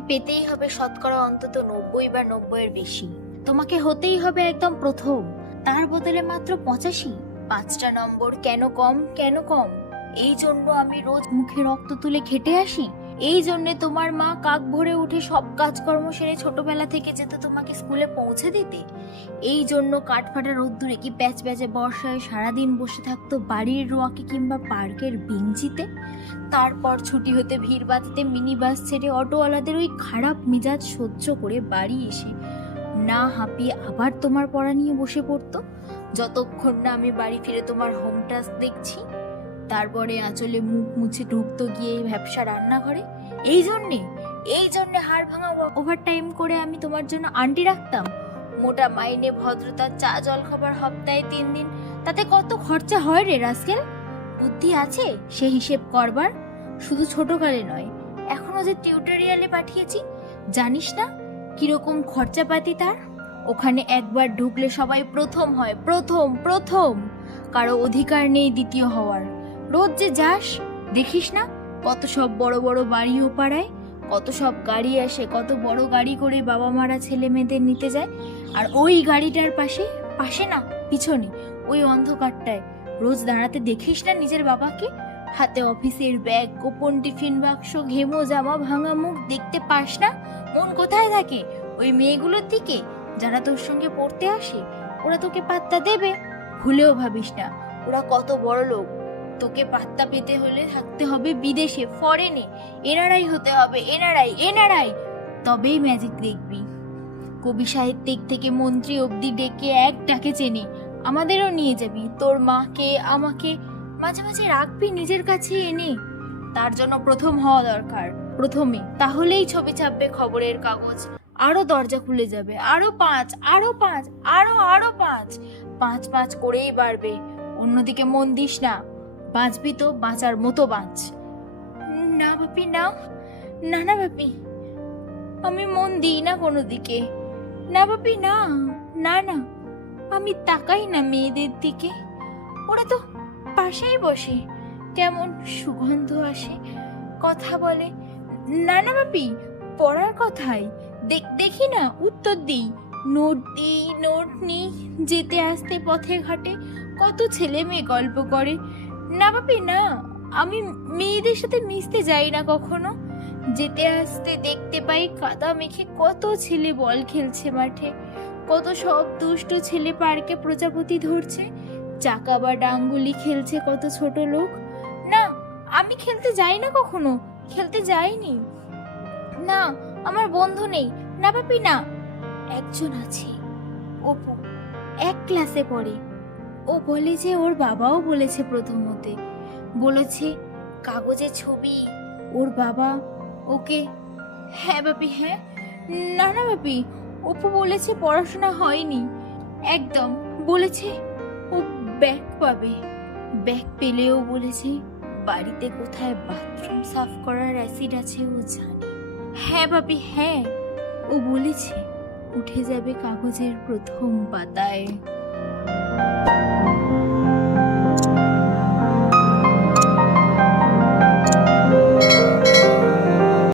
পেতেই হবে শতকরা অন্তত নব্বই বা নব্বইয়ের বেশি। তোমাকে হতেই হবে একদম প্রথম। তার বদলে মাত্র পঁচাশি। পাঁচটা নম্বর কেন কম কেন কম? এই জন্য আমি রোজ মুখে রক্ত তুলে খেটে আসি? এই জন্য তোমার মা কাক ভরে উঠে সব কাজকর্ম সেরে ছোটবেলা থেকে যেত তোমাকে স্কুলে পৌঁছে দিতে? এই জন্য কাঠফাটা রোদ্দুরে কি প্যাচ প্যাচে বর্ষায় সারাদিন বসে থাকতো বাড়ির রোয়াকে কিংবা পার্কের বেঞ্চিতে? তারপর ছুটি হতে ভিড় বাঁধতে মিনি বাস ছেড়ে অটোওয়ালাদের ওই খারাপ মেজাজ সহ্য করে বাড়ি এসে না হাঁপিয়ে আবার তোমার পড়া নিয়ে বসে পড়তো? যতক্ষণ না আমি বাড়ি ফিরে তোমার হোম টাস্ক দেখছি তারপরে আঁচলে মুখ মুছে ঢুকতো গিয়ে ভ্যাবসা রান্নাঘরে? এই জন্যে? এই জন্যে হাড় ভাঙা ওভার টাইম করে আমি তোমার জন্য আন্টি রাখতাম। মোটা মাইনে ভদ্রতার চা জল খাবার সপ্তাহে তিন দিন। তাতে কত খরচা হয় রে রাস্কেল? বুদ্ধি আছে সে হিসেব করবার? শুধু ছোটকালে নয়, এখনও যে টিউটোরিয়ালে পাঠিয়েছি, জানিস না কীরকম খরচাপাতি তার? ওখানে একবার ঢুকলে সবাই প্রথম হয়, প্রথম প্রথম। কারও অধিকার নেই দ্বিতীয় হওয়ার। রোজ যে যাস, দেখিস না কত সব বড় বড় বাড়ি ও পাড়ায় কত সব গাড়ি আসে, কত বড় গাড়ি করে বাবা মারা ছেলে মেয়েদের নিতে যায়, আর ওই গাড়িটার পাশে পাশে না, পিছনে, ওই অন্ধকারটায়। রোজ দাঁড়াতে দেখিস না নিজের বাবাকে? হাতে অফিসের ব্যাগ, গোপন টিফিন বাক্স, ঘেমো, জামা ভাঙা মুখ, দেখতে পাস না? মন কোথায় থাকে? ওই মেয়েগুলোর দিকে? যারা তোর সঙ্গে পড়তে আসে, ওরা তোকে পাত্তা দেবে? ভুলেও ভাবিস না, ওরা কত বড় লোক। তোকে পাত্তা পেতে হলে থাকতে হবে বিদেশে ফরেনে এনারাই হতে হবে এনারাই এনারাই তবেই ম্যাজিক দেখবি। কবি সাহিত্যিক থেকে মন্ত্রী অবধি ডেকে এক ডাকে চেনে। আমাদেরও নিয়ে যাবি, তোর মাকে, আমাকে। মাঝে মাঝে রাখবি নিজের কাছে এনে। তার জন্য প্রথম হওয়া দরকার। প্রথমে, তাহলেই ছবি ছাপবে খবরের কাগজ। আরও দরজা খুলে যাবে, আরও পাঁচ আরও পাঁচ, আরও আরও পাঁচ। পাঁচ পাঁচ করেই বাড়বে। অন্যদিকে মন দিস না। বাঁচবি তো বাঁচার মতো বাঁচ। না বাপি না। না না বাপি আমি মন দিই না কোনো দিকে। না বাপি না। না না। আমি তাকাই না মেয়েদের দিকে। ওরা তো পাশেই বসে। কেমন সুগন্ধ আসে, কথা বলে। না না বাপি পড়ার কথাই। দেখি না, উত্তর দিই। নোট দিই, নোট নিই। যেতে আসতে পথে ঘাটে কত ছেলে মেয়ে গল্প করে। না বাপি না। আমি মেয়েদের সাথে মিশতে যাই না কখনো। যেতে আসতে দেখতে পাই কাদা মেখে কত ছেলে বল খেলছে মাঠে। কত সব দুষ্ট ছেলে পার্কে প্রজাপতি ধরছে। চাকা বা ডাঙ্গুলি খেলছে কত ছোট লোক। না, আমি খেলতে যাই না কখনো। খেলতে যাইনি। না, আমার বন্ধু নেই। না বাপি না। একজন আছে। অপু, এক ক্লাসে পড়ে। ও বলে যে ওর বাবাও বলেছে প্রথমতে। বলেছে, কাগজে ছবি, ওর বাবা ওকে হ্যাঁ বাপি হ্যাঁ? না না বাপি, অপু বলেছে পড়াশোনা হয়নি। একদম, বলেছে ও ব্যাগ পাবে। ব্যাগ পেলেও বলেছে বাড়িতে কোথায় বাথরুম সাফ করার অ্যাসিড আছে ও জানে। হ্যাঁ বাপি হ্যাঁ ও বলেছে, উঠে যাবে কাগজের প্রথম পাতায়।